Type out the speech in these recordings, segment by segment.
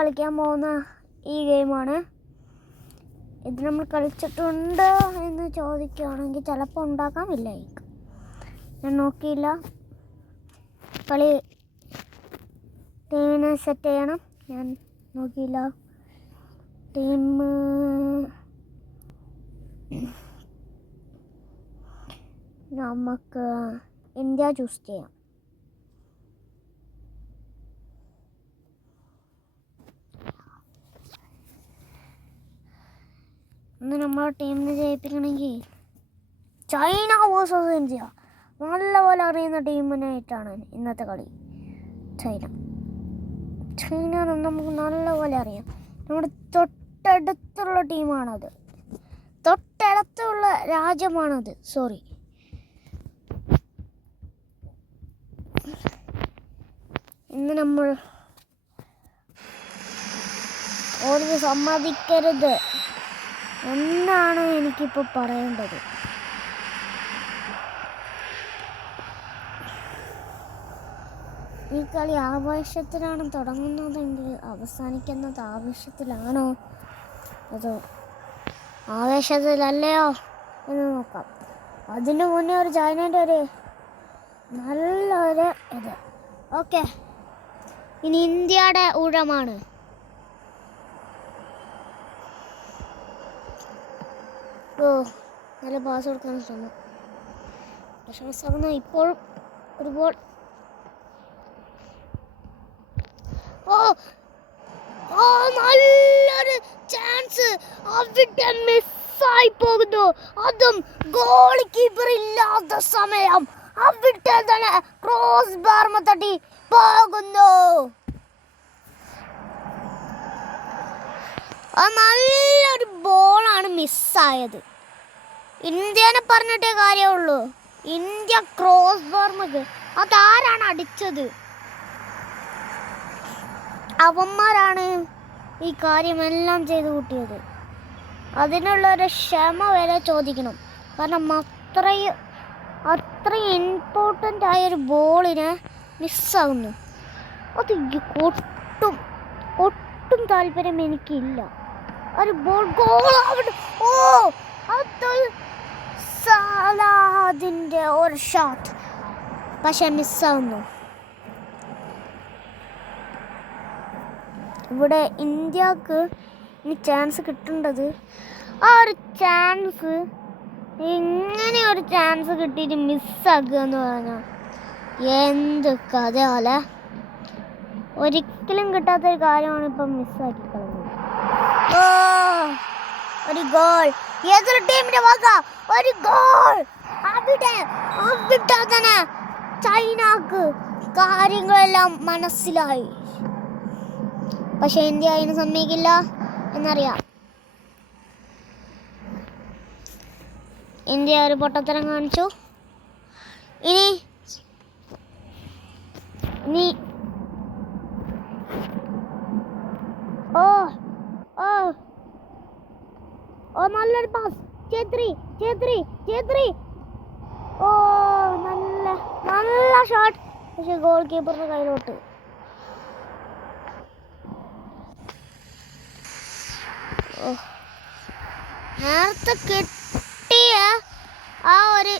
കളിക്കാൻ പോകുന്ന ഈ ഗെയിമാണ്. ഇത് നമ്മൾ കളിച്ചിട്ടുണ്ട് എന്ന് ചോദിക്കുകയാണെങ്കിൽ ചിലപ്പോൾ ഉണ്ടാക്കാമില്ലായിരിക്കും. ഞാൻ നോക്കിയില്ല. ടീമിനെ സെറ്റ് ചെയ്യണം. ഞാൻ നോക്കിയില്ല. ടീം നമുക്ക് ഇന്ത്യ ചൂസ് ചെയ്യാം. ഇന്ന് നമ്മളെ ടീമിനെ ജയിപ്പിക്കണമെങ്കിൽ ചൈന വേഴ്സസ് ഇന്ത്യ നല്ലപോലെ അറിയുന്ന ടീമിനായിട്ടാണ് ഇന്നത്തെ കളി. ചൈന നമുക്ക് നല്ലപോലെ അറിയാം. നമ്മുടെ തൊട്ടടുത്തുള്ള ടീമാണത്, തൊട്ടടുത്തുള്ള രാജ്യമാണത്. സോറി, ഇന്ന് നമ്മൾ ഒരു സമ്മതിക്കരുത് എന്നാണ് എനിക്കിപ്പോൾ പറയേണ്ടത്. ഈ കളി ആവേശത്തിലാണ് തുടങ്ങുന്നതെങ്കിൽ അവസാനിക്കുന്നത് ആവേശത്തിലാണോ അതോ ആവേശത്തിലല്ലയോ എന്ന് നോക്കാം. അതിനു മുന്നേ ഒരു ചൈനയുടെ ഒരു നല്ലൊരു ഇത്. ഓക്കെ, ഇനി ഇന്ത്യയുടെ ഊഴമാണ്. നല്ല പാസ് കൊടുക്കാൻ ശ്രമം. പക്ഷേ ഇപ്പോൾ ഒരു ബോൾ. നല്ലൊരു ചാൻസ് അവിടെ മിസ്സായി പോകുന്നു. അതും ഗോൾ കീപ്പർ ഇല്ലാത്ത സമയം അവിടെ തന്നെ ക്രോസ് ബാർ തട്ടി പോകുന്നു. നല്ലൊരു ബോളാണ് മിസ്സായത്. ഇന്ത്യനെ പറഞ്ഞിട്ടേ കാര്യമുള്ളൂ. ഇന്ത്യ ക്രോസ് ബാർമക്ക് അതാരാണ് അടിച്ചത്? അവന്മാരാണ് ഈ കാര്യമെല്ലാം ചെയ്ത് കൂട്ടിയത്. അതിനുള്ളൊരു ക്ഷമ വരെ ചോദിക്കണം. കാരണം അത്രയും ഇമ്പോർട്ടൻ്റ് ആയൊരു ബോളിനെ മിസ്സാകുന്നു. അത് ഒട്ടും താല്പര്യം എനിക്കില്ല. ഒരു ഗോൾ അബ്ദുൽ സലാദിൻ്റെ ഒരു ഷോട്ട് പക്ഷെ മിസ്സാകുന്നു. ഇവിടെ ഇന്ത്യക്ക് ഇനി ചാൻസ് കിട്ടേണ്ടത്, ആ ഒരു ചാൻസ് ഇങ്ങനെ ഒരു ചാൻസ് കിട്ടിയിട്ട് മിസ്സാക്കുക എന്ന് പറഞ്ഞാൽ എന്ത് കഥയല്ലേ. ഒരിക്കലും കിട്ടാത്തൊരു കാര്യമാണ് ഇപ്പം മിസ്സാക്കി കളഞ്ഞത്. ഒരു ഗോൾ ഏതൊരു ടീമിന്റെ വക, ഒരു ഗോൾ അവിടെ തന്നെ ചൈനക്ക് കാര്യങ്ങളെല്ലാം മനസ്സിലായി. പക്ഷെ ഇന്ത്യ അതിന് സമ്മതിക്കില്ല എന്നറിയാം. ഇന്ത്യ ഒരു പൊട്ടത്തരം കാണിച്ചു. ഇനി നല്ലൊരു പാസ്. ഛേത്രി നല്ല ഷോട്ട്. പക്ഷെ ഗോൾ കീപ്പറിന്റെ കയ്യിലോട്ട്. നേരത്തെ കിട്ടിയ ആ ഒരു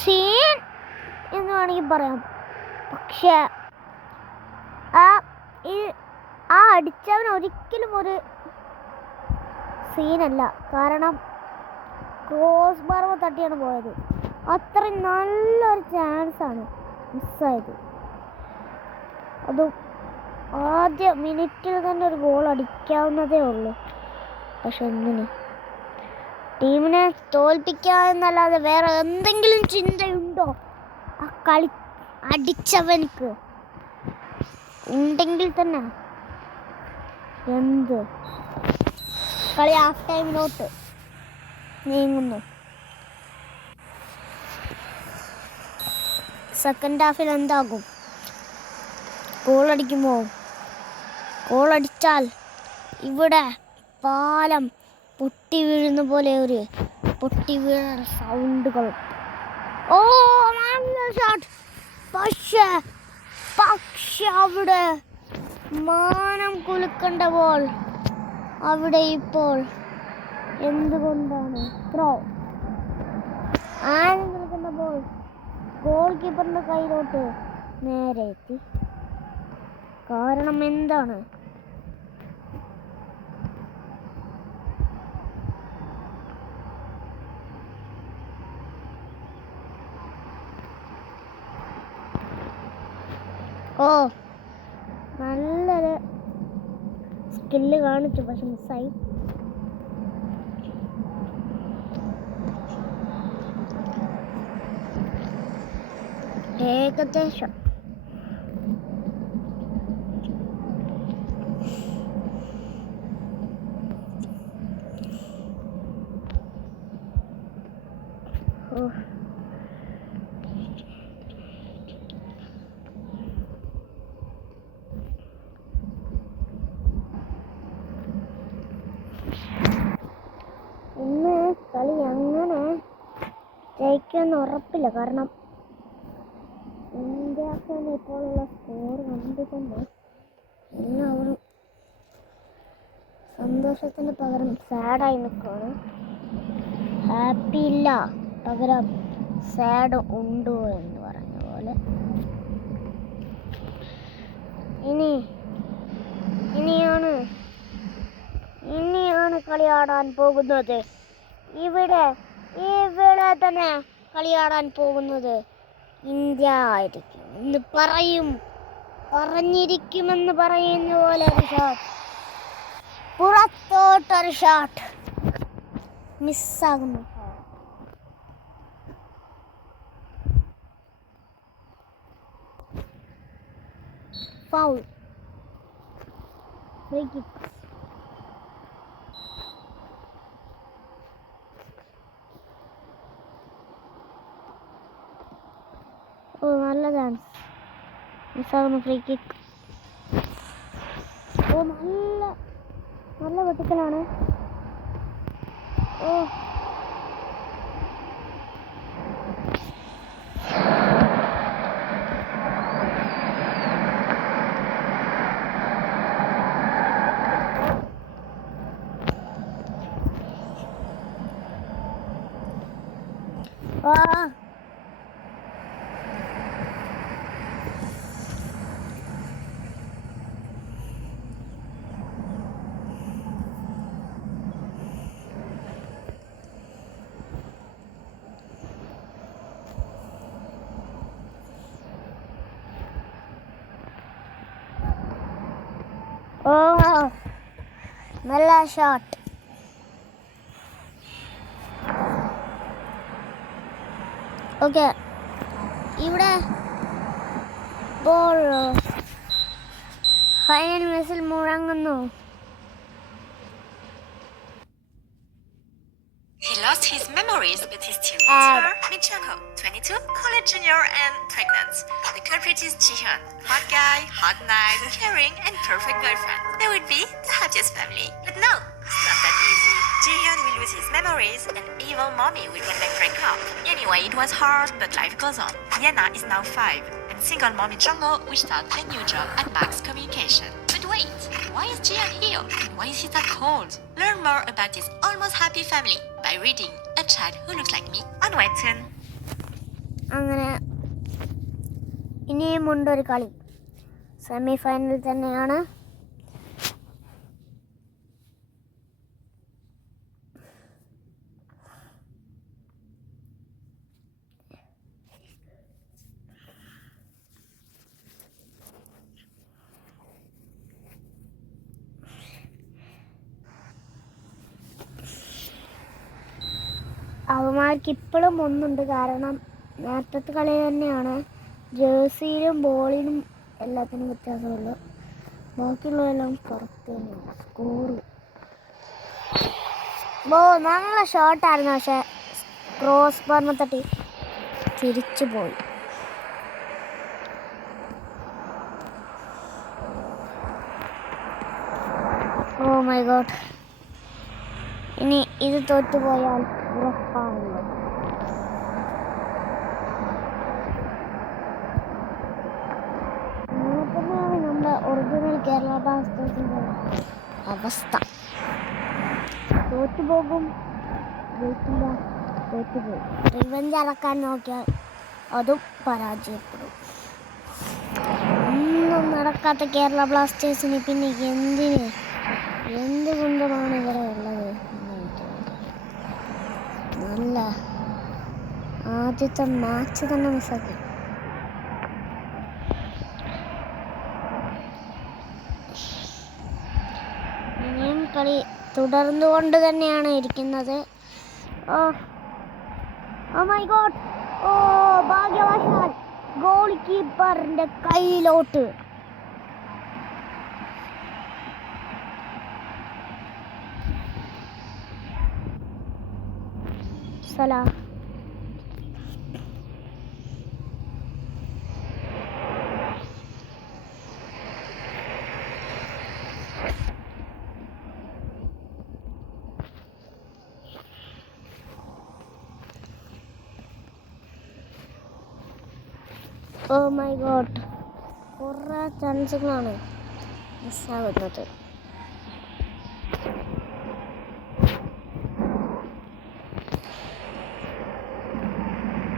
സീൻ എന്ന് വേണമെങ്കിൽ പറയാം. പക്ഷെ ആ അടിച്ചവൻ ഒരിക്കലും ഒരു സീനല്ല. കാരണം ക്രോസ് ബാർ തട്ടിയാണ് പോയത്. അത്രയും നല്ലൊരു ചാൻസാണ് മിസ്സായത്. അതും ആദ്യ മിനിറ്റിൽ തന്നെ ഒരു ഗോൾ അടിക്കാവുന്നതേ ഉള്ളൂ. പക്ഷെ എന്തിന് ടീമിനെ തോൽപ്പിക്കുക എന്നല്ലാതെ വേറെ എന്തെങ്കിലും ചിന്തയുണ്ടോ ആ കളി അടിച്ചവനക്ക്? ഉണ്ടെങ്കിൽ തന്നെ എന്ത് കളി ഹാഫ് ടൈമിലോട്ട് നീങ്ങുന്നു. സെക്കൻഡ് ഹാഫിൽ എന്താകും? ഗോൾ അടിക്കുമോ? ഗോൾ അടിച്ചാൽ ഇവിടെ പാലം പൊട്ടി വീഴുന്ന പോലെ ഒരു പൊട്ടി വീഴുന്ന സൗണ്ടുകൾ. നല്ല ഷോട്ട്. പക്ഷേ അവിടെ മാനം കുലുക്കണ്ട ബോൾ അവിടെ ഇപ്പോൾ എന്തുകൊണ്ടാണ് ത്രോ? ആനം കുലുക്കുന്ന ബോൾ ഗോൾ കീപ്പറിന്റെ കയ്യിലോട്ട് നേരെ എത്തി. കാരണം എന്താണ്? ഓ, നല്ലൊരു സ്കില്ല് കാണിച്ചു, പക്ഷെ മിസ്സായി. ഏകദേശം ഇന്ന് കളി അങ്ങനെ ജയിക്കുമെന്ന് ഉറപ്പില്ല. കാരണം ഇന്ത്യക്ക് തന്നെ ഇപ്പോഴുള്ള സ്കോർ കണ്ടുകൊണ്ട് എല്ലാവരും സന്തോഷത്തിന് പകരം സാഡായി നിൽക്കുകയാണ്. ഹാപ്പി ഇല്ല, പകരം സാഡ് ഉണ്ട് എന്ന് പറഞ്ഞ പോലെ. ഇനിയാണ് കളിയാടാൻ പോകുന്നത്. ഇവിടെ തന്നെ കളിയാടാൻ പോകുന്നത് ഇന്ത്യ ആയിരിക്കും എന്ന് പറഞ്ഞിരിക്കുമെന്ന് പറയുന്ന പോലെ ഒരു ഷോട്ട്, പുറത്തോട്ടൊരു ഷോട്ട് മിസ്സാകുന്നു. Foul, free kick. ഓ, നല്ല ചാൻസ്, മിസ്സാകുന്നു. Free kick. ഓ, നല്ല വെട്ടിക്കലാണ്. ഓ, നല്ല ഷോട്ട്. ഓക്കെ, ഇവിടെ ബോൾ ഫൈനൽ വിസിൽ മുഴങ്ങുന്നു. He lost his memories with his teammate Michenko, 22, college junior and pregnant. The culprit is Jihyun, hot guy, hot night, caring and perfect boyfriend. They would be the happiest family. But no, it's not that easy. Jihyun will lose his memories and evil mommy will get back break up. Anyway, it was hard, but life goes on. Yana is now 5 and single mommy Jongho will start a new job at Max Communication. But wait, why is Jihyun here? And why is he that cold? Learn more about this almost happy family by reading A Child Who Looks Like Me on Webtoon. അങ്ങനെ ഇനിയും ഉണ്ടൊരു കളി, semi final തന്നെയാണ്. അവന്മാർക്ക് ഇപ്പോഴും ഒന്നുണ്ട്, കാരണം നേരത്തെ കളി തന്നെയാണ്. ജേഴ്സിയിലും ബോളിനും എല്ലാത്തിനും വ്യത്യാസമുള്ളൂ, ബാക്കിയുള്ളതെല്ലാം പുറത്ത് തന്നെയാണ്. സ്കോറ് നല്ല ഷോട്ടായിരുന്നു, പക്ഷെ ക്രോസ് ബാറിനെ തട്ടി തിരിച്ചു പോയി. ഓ മൈ ഗോഡ്, ഇനി ഇത് തോറ്റുപോയാൽ ഉറപ്പാണല്ലോ. അങ്ങനെ തന്നെയാണ് നമ്മുടെ ഒറിജിനൽ കേരള ബ്ലാസ്റ്റേഴ്സിന്റെ അവസ്ഥ. തോറ്റുപോകും, ജയിക്കില്ല, തോറ്റുപോകും. റിവെഞ്ച് അടക്കാൻ നോക്കിയാൽ അതും പരാജയപ്പെടും. ഒന്നും നടക്കാത്ത കേരള ബ്ലാസ്റ്റേഴ്സിന് പിന്നെ എന്തുകൊണ്ടുമാണ് ഇവിടെ ഉള്ളത്? നല്ല ആദ്യത്തെ മാച്ച് തന്നെ മിസ്സാക്കി. ഇനിയും കളി തുടർന്നുകൊണ്ട് തന്നെയാണ് ഇരിക്കുന്നത്. ഓ മൈ ഗോഡ്! ഓ ഭാഗ്യവശാൽ ഗോൾ കീപ്പറിന്റെ കയ്യിലോട്ട്. Salah oh my God! കുറേ ചാൻസുകളാണ് മിസ്സാകുന്നത്.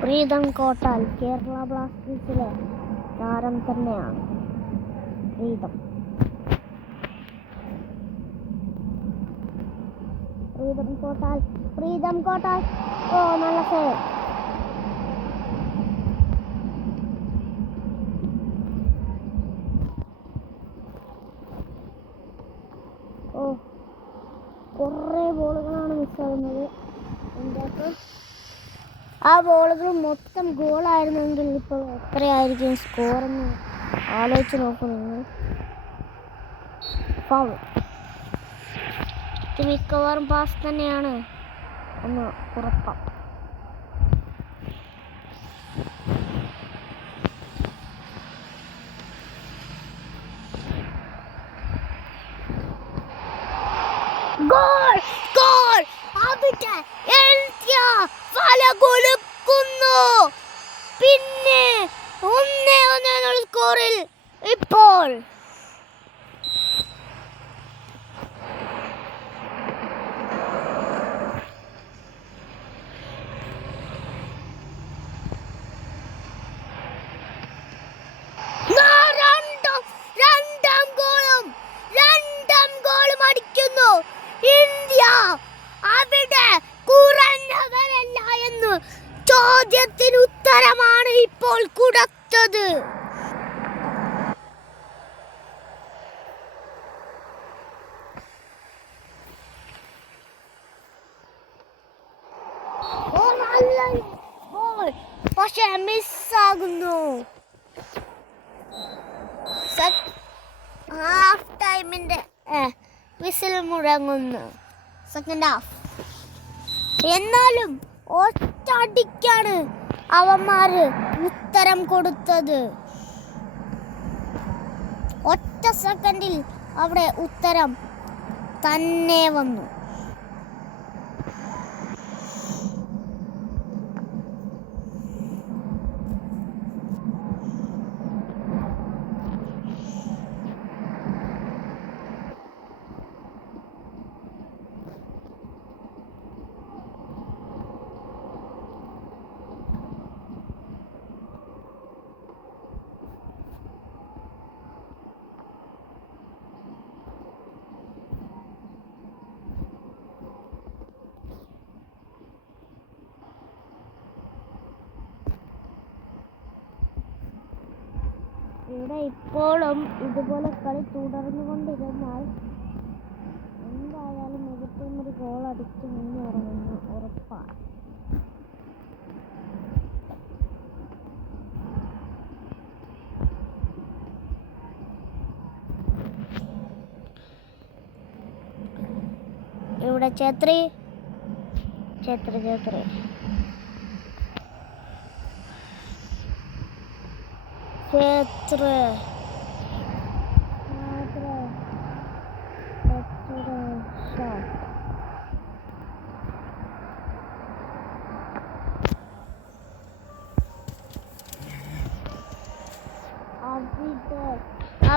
പ്രീതം കോട്ടാൽ കേരള ബ്ലാസ്റ്റേഴ്സിലെ താരം തന്നെയാണ്. പ്രീതം കോട്ടാൽ ഓ നല്ല സേവ്. ഓ കുറേ ബോളുകളാണ് മിസ്സാകുന്നത് ഇന്ത്യക്ക്. ആ ബോളുകൾ മൊത്തം ഗോളായിരുന്നെങ്കിൽ ഇപ്പോൾ എത്രയായിരിക്കും സ്കോറെന്ന് ആലോചിച്ച് നോക്കും നിങ്ങൾ. ഫൗൾ. ഇത് മിക്കവാറും പാസ് തന്നെയാണ് എന്ന് ഉറപ്പാണ്. ഗോൾ! ഗോൾ! അവിടെ ഇന്ത്യ വല കൊളുക്കുന്നു. പിന്നെ 1-1 സ്കോറിൽ ഇപ്പോൾ രണ്ടാം ഗോളും അടിക്കുന്നു ഇന്ത്യ. അവിടെ കുറഞ്ഞവരല്ല എന്ന് ചോദ്യത്തിന് ഉത്തരമാണ് ഇപ്പോൾ കൊടുത്തത്. പക്ഷെ മിസ്സാകുന്നു. ഹാഫ് ടൈമിന്റെ വിസിൽ മുഴങ്ങുന്നു. Second half. എന്നാലും ഒറ്റയടിക്കാണ് അവന്മാര് ഉത്തരം കൊടുത്തത്. ഒറ്റ സെക്കൻഡിൽ അവിടെ ഉത്തരം തന്നെ വന്നു. ഇവിടെ ഇപ്പോഴും ഇതുപോലെ കളി തുടർന്നുകൊണ്ടിരുന്നാൽ എന്തായാലും മികച്ച ഒരു ഗോൾ അടിച്ച് മുന്നേറുമെന്ന് ഉറപ്പാണ്. ഇവിടെ ഛേത്രി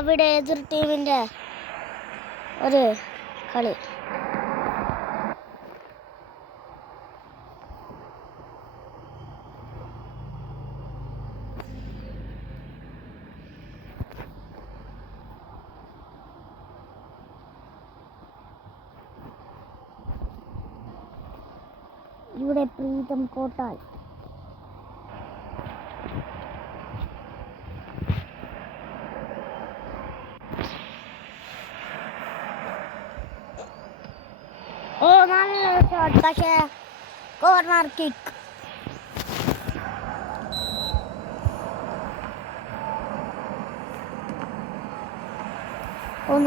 അവിടെ എതിർ ടീമിൻ്റെ ഒരു കളി. ഇവിടെ പ്രീതം കോട്ടാൽ നല്ല ഷോട്ട്, പക്ഷേ കോർണർ കിക്ക്.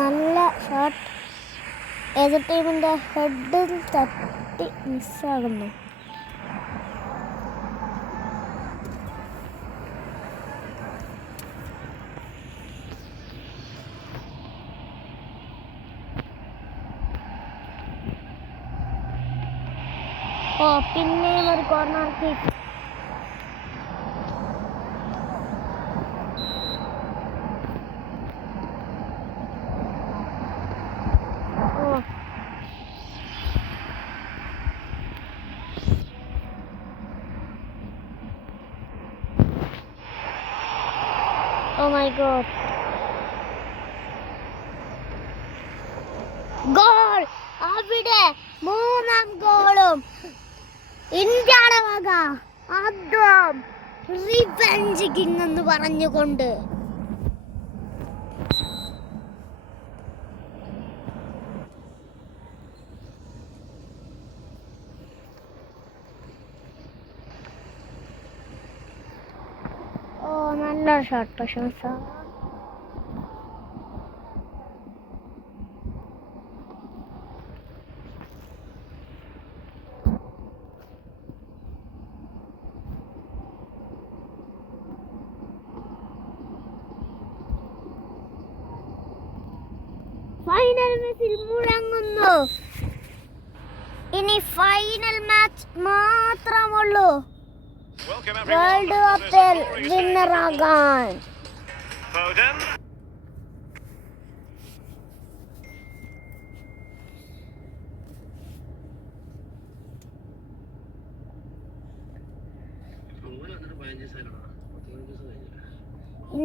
നല്ല ഷോട്ട് എതിർ ടീമിൻ്റെ ഹെഡിൽ തട്ടി മിസ്സാകുന്നു. പിന്നെയും ഒരു corner kick. Oh my God. Goal! അവിടെ മൂന്നാം ഗോളും ഇന്ത്യയുടെ വക. അതും റിവെഞ്ച് കിങ് എന്ന് പറഞ്ഞുകൊണ്ട്. നല്ല ഷോട്ട്, പ്രശംസ. ഫൈനൽ മാച്ചിൽ മുഴങ്ങുന്നു. ഇനി ഫൈനൽ മാച്ച് മാത്രമുള്ളൂ വേൾഡ് കപ്പിൽ വിന്നറാകാൻ.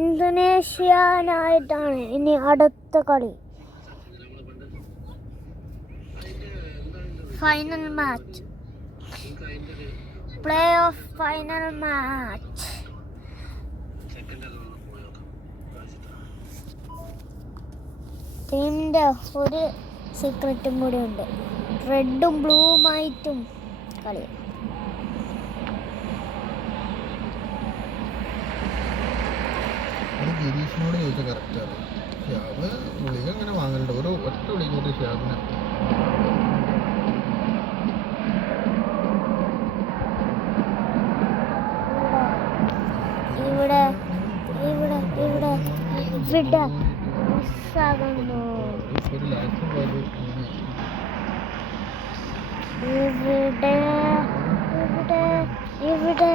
ഇന്തോനേഷ്യനായിട്ടാണ് ഇനി അടുത്ത കളി. Final match, play off final match. ടീമിൻ്റെ ഒരു സീക്രട്ടും കൂടി ഉണ്ട്, റെഡും ബ്ലൂവുമായിട്ടും കളി. ഗിരീഷിനോട് ചോദിച്ചാൽ കറക്റ്റാണ്. ഷാബ് ഗുളിക ഇങ്ങനെ വാങ്ങലുണ്ട്, ഒരു ഒറ്റ ഗുളിക ഷാബിന്. ഇവിടെ ഇവിടെ ഇവിടെ ഇവിടെ മിസ്സാകുന്നു. ഇവിടെ ഇവിടെ ഇവിടെ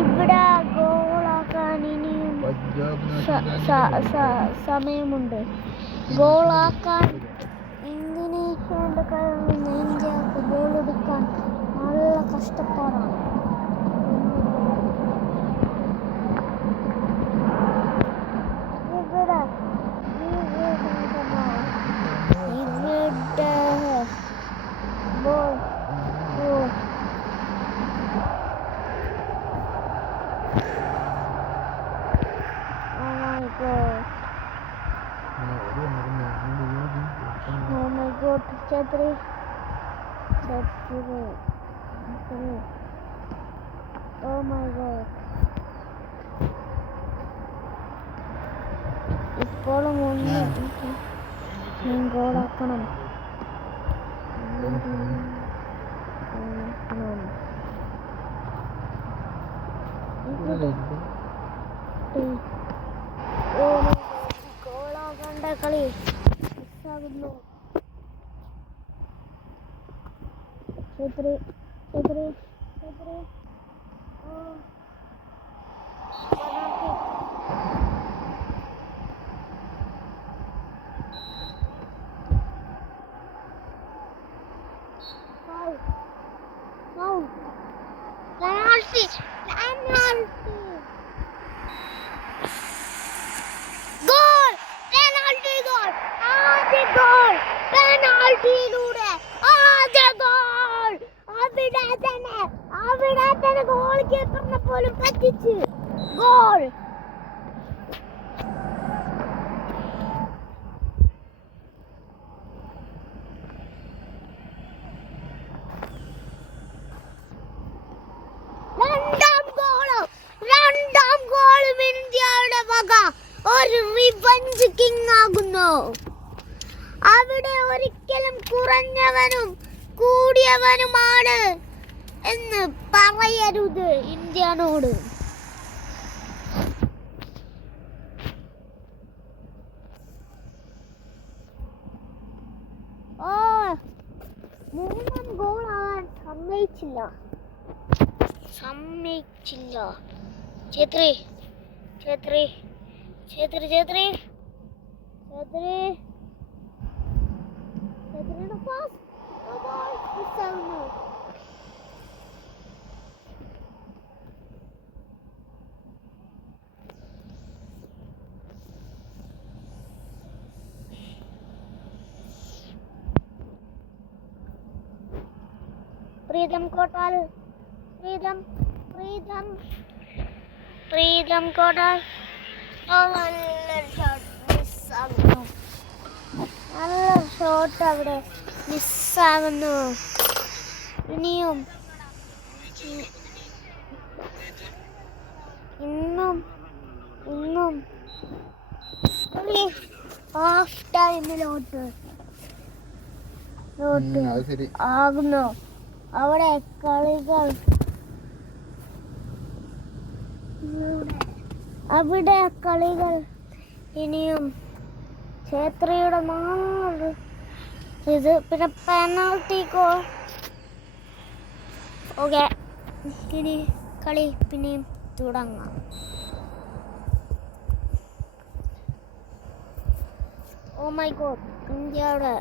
ഇവിടെ ഗോളാക്കാൻ ഇനിയും സമയമുണ്ട്. ഗോളാക്കാൻ ഇന്തോനേഷ്യയുടെ കയ്യിൽ നിന്ന് ഇന്ത്യക്ക് ഗോൾ എടുക്കാൻ നല്ല കഷ്ടപ്പാടാണ്. ഇവിടെ ഇവിടെ goal goal. Oh my God, Chatri. Oh my God. ഇപ്പോഴും ഗോളാക്കണം. ഗോളാകേണ്ട കളി മിസ്സാകുന്നു. പെനാൽറ്റിയിലൂടെ ആദ്യ ഗോൾ. അവിടെ തന്നെ ഗോൾ കീപ്പറിനെ പോലും പറ്റിച്ച് ഗോൾ. രണ്ടാം ഗോളും ഇന്ത്യയുടെ വക. ഒരു റിവഞ്ച് കിങ് ആകുന്നു. അവിടെ ഒരിക്കലും കുറഞ്ഞവനും കൂടിയവനുമാണ് എന്ന് പറയരുത് ഇന്ത്യനോട്. മൂന്നാം ഗോൾ ആവാൻ സമ്മതിച്ചില്ല. ഛേത്രി പാസ്. പ്രീതം കോട്ടാൽ നല്ല ഷോട്ട് അവിടെ മിസ്സാകുന്നു. ഇന്നും ഹാഫ് ടൈമിലോട്ട് ആകുന്നു. അവിടെ കളികൾ ഇനിയും ഛേത്രിയുടെ 4 ഇത് പിന്നെ പെനാൽറ്റി ഗോൾ. ഓക്കെ, ഇനി കളി പിന്നെയും തുടങ്ങാം. ഓ മൈ ഗോഡ്, ഇന്ത്യയുടെ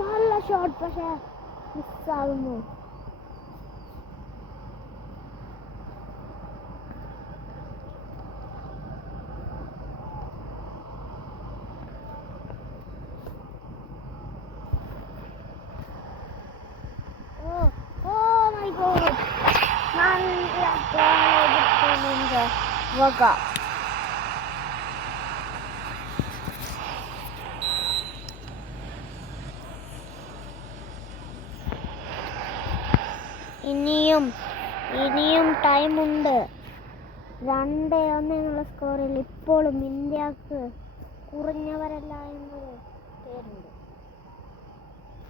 നല്ല ഷോട്ട് പക്ഷേ മിസ്സാകുന്നു. വക ഇനിയും ടൈമുണ്ട്. 2-1 എന്നുള്ള സ്കോറിൽ ഇപ്പോഴും ഇന്ത്യക്ക് കുറഞ്ഞവരല്ല എന്നൊരു പേരുണ്ട്.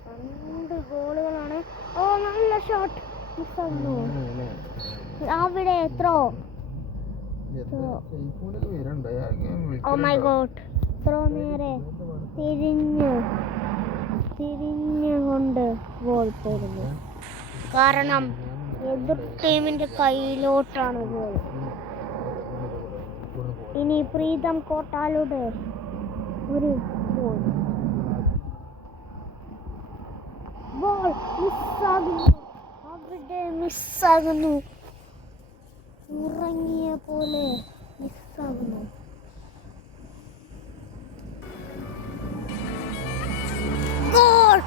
2 ഗോളുകളാണ്. നല്ല ഷോട്ട് മിസ്സാകുന്നു. അവിടെ throw. Oh my god, throw നേരെ തിരിഞ്ഞുകൊണ്ട് ഗോൾ പോരുന്നു. കാരണം എതിർ ടീമിന്റെ കയ്യിലോട്ടാണ് ഗോൾ. ഇനി പ്രീതം കോട്ടാലുടെ ഒരു ഗോൾ മിസ്സാകുന്നു. ഉറങ്ങിയ പോലെ മിസ്സാകുന്നു. ഗോൾ.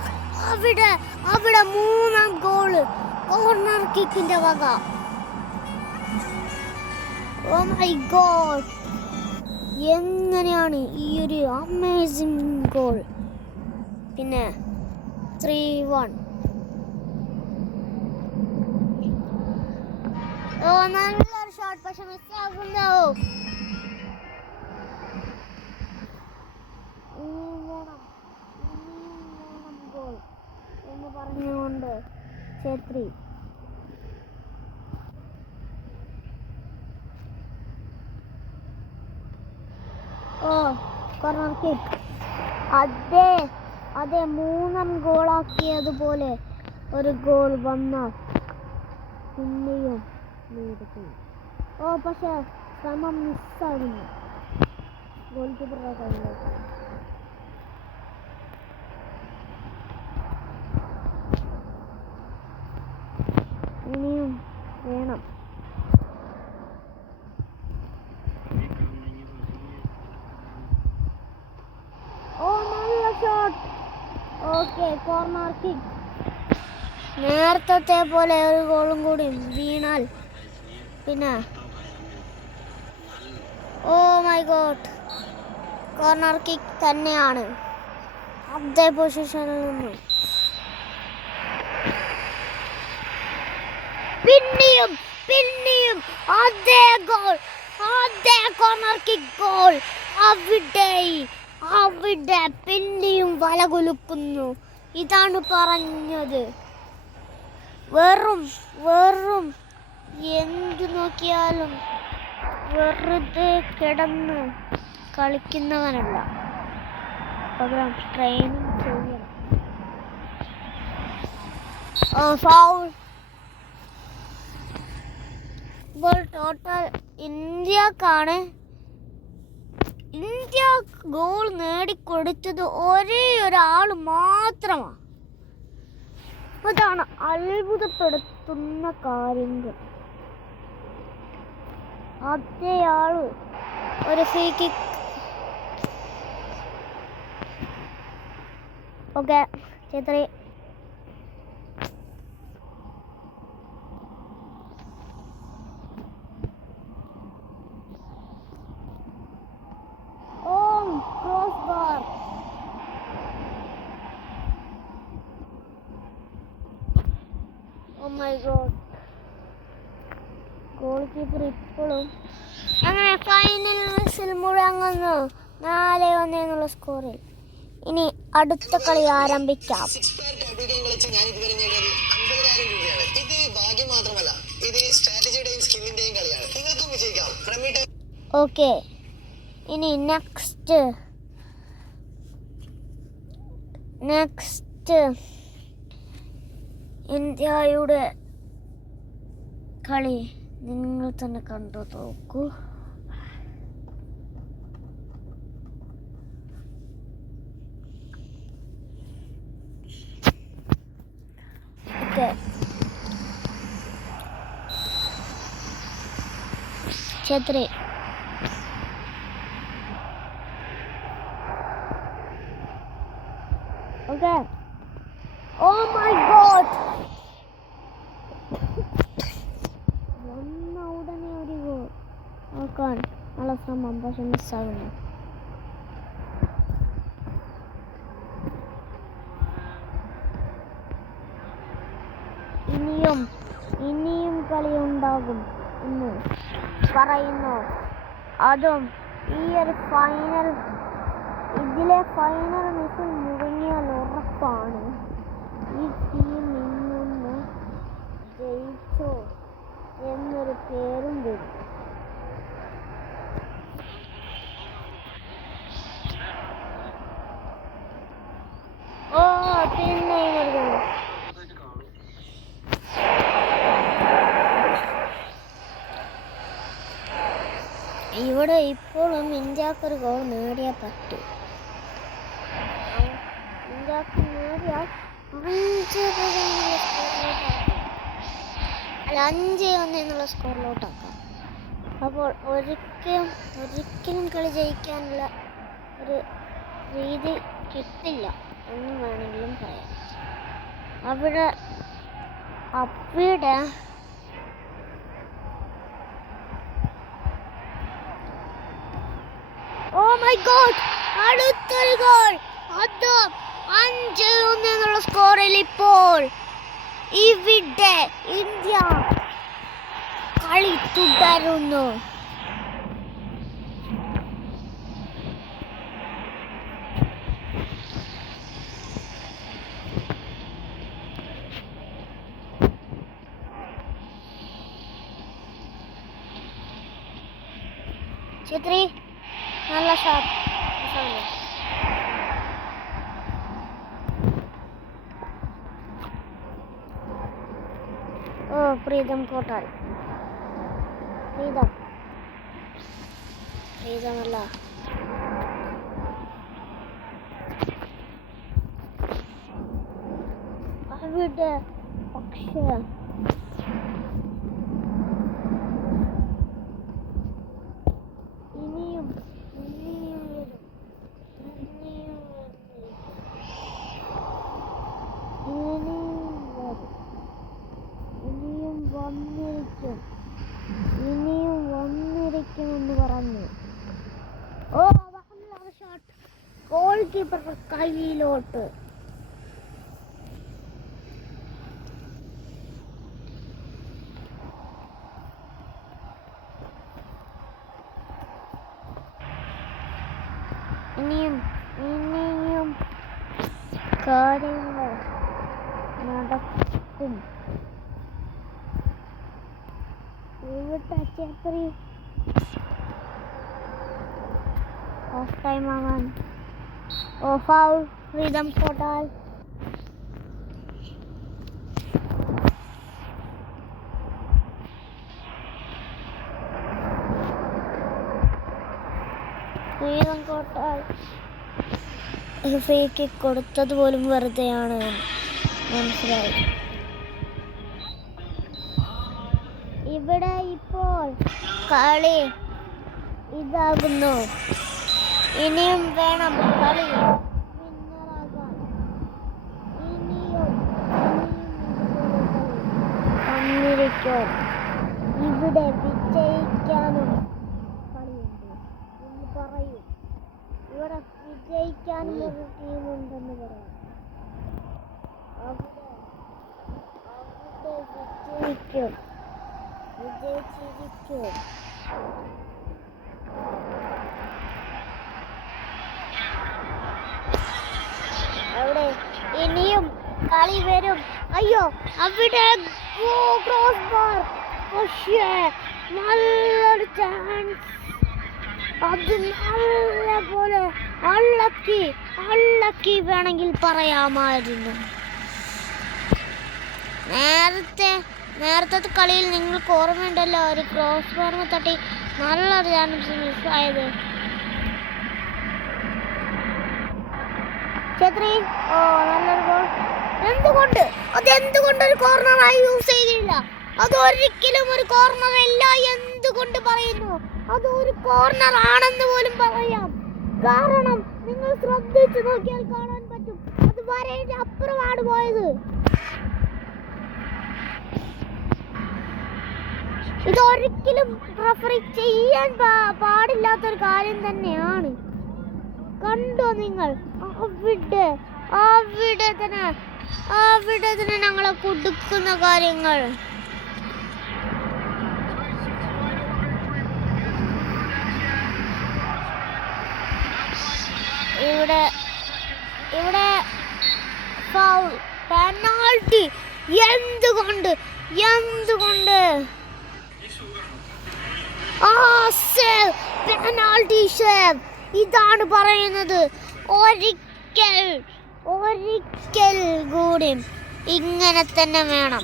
അവിടെ 3-ാം ഗോള് കോർണർ കിക്കിന്റെ വക. ഓ മൈ ഗോഡ്, എങ്ങനെയാണ് ഈ ഒരു അമേസിംഗ് ഗോൾ. പിന്നെ 3-1. നല്ലൊരു ഷോട്ട് പക്ഷെ മിസ്സാകുന്നു. ഗോൾ എന്ന് പറഞ്ഞുകൊണ്ട് ഛേത്രി കോർണർ കിക്ക്. അതെ 3-ാം ഗോളാക്കിയതുപോലെ ഒരു ഗോൾ വന്നാൽ പിന്നെയും പക്ഷെ ശ്രമം മിസ്സാകുന്നു ഗോൾ കീപ്പറുടെ കയ്യിലേക്ക്. ഇനിയും വേണം. Corner kick. നേരത്തെ പോലെ ഒരു ഗോളും കൂടി വീണാൽ പിന്നെ oh my god, corner kick തന്നെയാണ്. അതേ പൊസിഷനിൽ നിന്ന് പിന്നെയും പിന്നെയും അതേ ഗോൾ, അതേ കോർണർ കിക്ക് ഗോൾ. അവിടെ പിന്നെയും വല കുലുക്കുന്നു. ഇതാണ് പറഞ്ഞത്. വെറും എന്തു നോക്കിയാലും വെറുതെ കിടന്ന് കളിക്കുന്നവനല്ല, പകരം ട്രെയിനിങ് ചെയ്യണം. ഫൗൾ. ഇപ്പോൾ ടോട്ടൽ ഇന്ത്യ ഗോൾ നേടിക്കൊടുത്തത് ഒരേ ഒരാൾ മാത്രമാണ്. അതാണ് അത്ഭുതപ്പെടുത്തുന്ന കാര്യങ്ങൾ. അതേയാള് ഒരു free kick. Okay Chhetri. Cross bar. Oh my god, goal keeper ഇപ്പോഴും. അങ്ങനെ ഫൈനൽ വിസിൽ മുഴങ്ങുന്നു. 4-1 എന്നുള്ള സ്കോറിൽ. ഇനി അടുത്ത കളി ആരംഭിക്കാം. ഓക്കെ, ഇനി നെക്സ്റ്റ് ഇന്ത്യയുടെ കളി നിങ്ങൾ തന്നെ കണ്ടു നോക്കൂ. Okay, Chhetri. Okay, oh my god, വന്ന ഉടനെ ഒരു ഗോൾ നോക്കാൻ നല്ല ശ്രമം, പക്ഷെ മിസ്സാകുന്നു. ഇനിയും കളിയുണ്ടാകും എന്ന് പറയുന്നു. അതും ഇതിലെ ഫൈനൽ മിസിൽ മുടങ്ങിയാൽ ഉറപ്പാണ് ഈ ടീം ഇന്നൊന്ന് ജയിച്ചോ എന്നൊരു പേരും വരും. ഓ പിന്നെയും ഒരു ഗോൾ. ഇവിടെ ഇപ്പോഴും ഇന്ത്യക്കൊരു ഗോൾ നേടിയാൽ പറ്റൂ. ഇന്ത്യക്ക് നേടിയാൽ 5-1 എന്നുള്ള സ്കോറിലോട്ടാക്കാം. അപ്പോൾ ഒരിക്കലും കളി ജയിക്കാനുള്ള ഒരു രീതി കിട്ടില്ല എന്നും വേണമെങ്കിലും പറയാം. അവിടെ ഓ മൈ ഗോഡ്, അടുത്തൊരു ഗോൾ. അതും 5-1 എന്നുള്ള സ്കോറിൽ ഇപ്പോൾ ഇവിടെ ഇന്ത്യ കളി തുടരുന്നു. ഛത്രി നല്ല ഷോട്ട്. ഓ പ്രീതം കോട്ടാൽ. പ്രീതമല്ല, അവിടെ പക്ഷേ ഇനിയും വരും. വന്നിരിക്കും, ഇനിയും വന്നിരിക്കുമെന്ന് പറഞ്ഞു. ഓ ഷോട്ട് ഗോൾ കീപ്പറുടെ കയ്യിലോട്ട്. ഇനിയും കാര്യങ്ങൾ നടക്കും. ഇവിടെ ഛത്രി ഓഫ് ടൈം ആവാൻ. Oh foul, Pritam Kotal. Pritam Kotal free kick കൊടുത്തത് പോലും വെറുതെയാണ് മനസ്സിലായി. ഇവിടെ ഇപ്പോൾ കളി ഇതാകുന്നു. ഇനിയും വേണം കളി വിന്നറാകാൻ. ഇനിയും വന്നിരിക്കും. ഇവിടെ വിജയിക്കാനും കളിയുണ്ട് എന്ന് പറയും. ഇവിടെ വിജയിക്കാനും ഒരു ടീമുണ്ടെന്ന് പറയാം. അവിടെ വിജയിക്കും, വിജയിച്ചിരിക്കും. അവിടെ ഇനിയും കളി വരും. അയ്യോ, അവിടെ ക്രോസ് ബാർ. പക്ഷേ നല്ലൊരു ചാൻസ്. അത് നല്ല പോലെ അള്ളക്കി വേണമെങ്കിൽ പറയാമായിരുന്നു. നേരത്തെ കളിയിൽ നിങ്ങൾക്ക് ഓർമ്മയുണ്ടല്ലോ, ഒരു ക്രോസ് ബാറിന് തട്ടി നല്ലൊരു ചാൻസ് മിസ്സായത്. ഛത്രി, ഓ നല്ലൊരു ഗോൾ. അതെന്തുകൊണ്ട് ഒരു കോർണറായി യൂസ് ചെയ്തില്ല? അതൊരിക്കലും ഒരു കോർണർ അല്ല. എന്തുകൊണ്ട് പറയുന്നു? അതൊരു കോർണർ ആണെന്ന് പോലും പറയാം. കാരണം നിങ്ങൾ ശ്രദ്ധിച്ചു നോക്കിയാൽ കാണാൻ പറ്റും, അത് വരയുടെ അപ്പുറമാണ് പോയത്. ഇതൊരിക്കലും റഫറി ചെയ്യാൻ പാടില്ലാത്തൊരു കാര്യം തന്നെയാണ്. കണ്ടോ നിങ്ങൾ? അവിടെ തന്നെ ഞങ്ങളെ കൊടുക്കുന്ന കാര്യങ്ങൾ. ഇവിടെ ഫൗൾ, പെനാൾട്ടി. എന്തുകൊണ്ട് പെനാൾട്ടി സേവ്. ഇതാണ് പറയുന്നത്. ഒരിക്കൽ കൂടി ഇങ്ങനെ തന്നെ വേണം.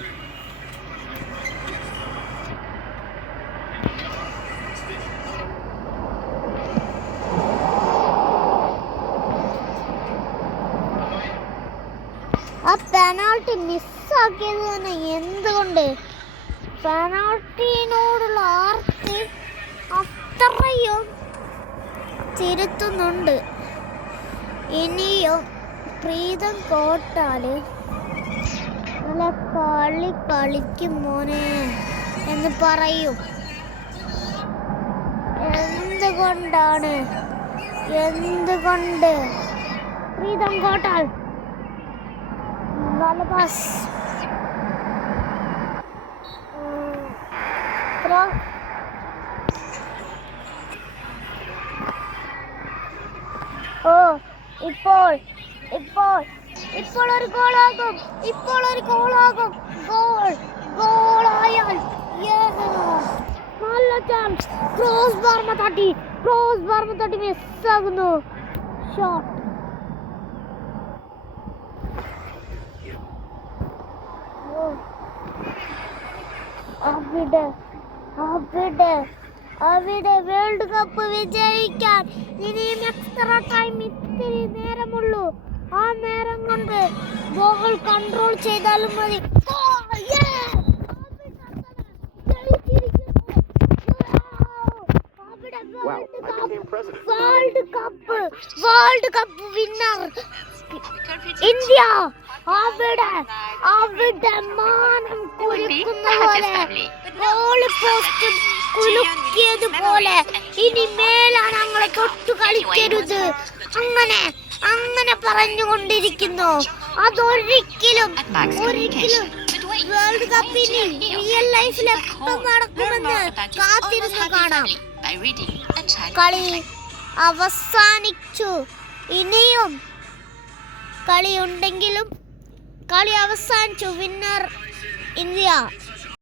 ആ പെനാൾട്ടി മിസ്സാക്കിയത് തന്നെ എന്തുകൊണ്ട്? പെനാൾട്ടിനോടുള്ള ആർത്തി അത്രയും തിരുത്തുന്നുണ്ട്. ഇനിയും പ്രീതം കോട്ടാല് നല്ല കളിക്കും മോനെ എന്ന് പറയും. എന്തുകൊണ്ട് പ്രീതം കോട്ടാൽ നല്ല പാസ്. ഓ ഇപ്പോൾ ഒരു ഗോളാകും. ഗോളായാൽ നല്ല ചാൻസ്. ക്രോസ് ബാർമ തട്ടി മിസ്സാകുന്നു. ഷോട്ട്. അവിടെ വേൾഡ് കപ്പ് വിജയിക്കാൻ ഇനിയും എക്സ്ട്രാ ടൈം ഇത്തിരി നേരമുള്ളൂ. ആ നേരം കൊണ്ട് ബോൾ കൺട്രോൾ ചെയ്താലും മതി. World cup winner India. അവിടെ മാനം കുലുക്കുന്ന പോലെ, ഗോൾ പോസ്റ്റ് കുലുക്കിയതുപോലെ ഇനി മേലാണ് ഞങ്ങളെ തൊട്ടു കളിക്കരുത്. അങ്ങനെ പറഞ്ഞുകൊണ്ടിരിക്കുന്നു. അതൊരിക്കലും വേൾഡ് കപ്പിന് റിയൽ ലൈഫിൽ എപ്പോൾ നടക്കുമെന്ന് കാത്തിരുന്ന് കാണാം. കളി അവസാനിച്ചു. ഇനിയും കളിയുണ്ടെങ്കിലും കളി അവസാനിച്ചു. Winner India.